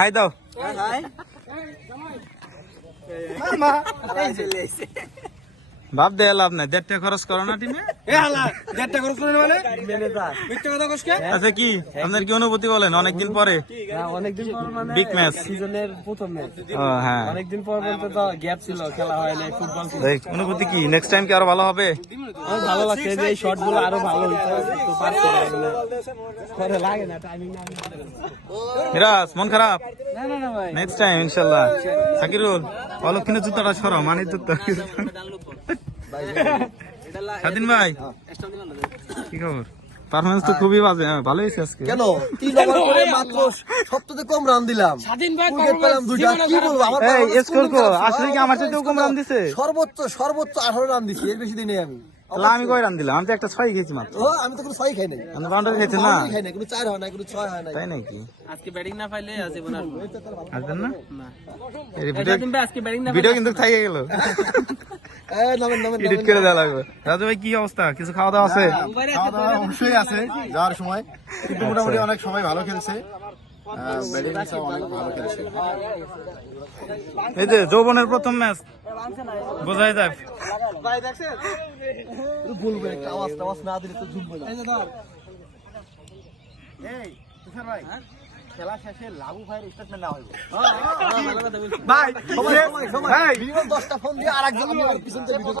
High দাও ভাব দে লাভ নাই 1.5 টাকা খরচ করো না টিমে আচ্ছা কি আপনার কি অনুভূতি বলেন অনেকদিন পরে বিগ ম্যাচ সিজনের প্রথম ম্যাচ হ্যাঁ অনেকদিন পর বলতে তো গ্যাপ ছিল, খেলা হয় নাই, ফুটবল ছিল। অনুভূতি কি নেক্সট টাইম কি আরো ভালো হবে? আমার ভালো লাগছে যে এই শট গুলো আরো ভালো হইতো, তো পারছে না এগুলো। পরে লাগে না, টাইমিং না। মিরাজ মন খারাপ? না না না ভাই, নেক্সট টাইম ইনশাআল্লাহ। সাকিরুল অলক্ষিনে জুতাটা সরাও, মানে জুতা স্বাধীন ভাই কি খবর? পারফরমেন্স তো খুবই বাজে। ভালো হয়েছে আজকে। কেন 3 ওভার করে মাত্র সবচেয়ে কম রান দিলাম, স্বাধীন ভাই উইকেট পেলাম 2টা। কি বলবো, আমার এই স্কোর কো আসলে কি আমার চেয়েও কম রান দিছে? সর্বোচ্চ 18 রান দিছি, এর বেশি দিই নাই আমি। তাহলে আমি কয় রান দিলাম? আমি তো একটা 6 খেয়েছি মাত্র। ও আমি তো কোনো 6 খাই নাই, আমি বাউন্ডারি খেয়েছি না, খাই নাই, কোনো 4 হয় না, কোনো 6 হয় না। তাই নাকি? আজকে ব্যাটিং না পাইলে আজীবন আর আসবেন না? না। এই স্বাধীন ভাই আজকে ব্যাটিং না ভিডিও কিন্তু থেকে গেল, নামেন নামেন এডিট করে দেওয়া লাগবে। রাজু ভাই কি অবস্থা? কিছু খাওয়া দাওয়া আছে? অবশ্যই আছে যাওয়ার সময়, কিন্তু মোটামুটি অনেক সময় ভালো খেলছে, ব্যাটিং অনেক ভালো খেলছে। এই যে যৌবনের প্রথম ম্যাচ বোঝাই যায়। বলবো একটা আওয়াজ না দিলে তো ঝুমবে না। এই তুষার ভাই, খেলা শেষে লাবু ভাইয়ের স্টেটমেন্ট না হইব ভাই সময় 10টা ফোন দিয়ে আরেকজন পিছন থেকে ভিডিও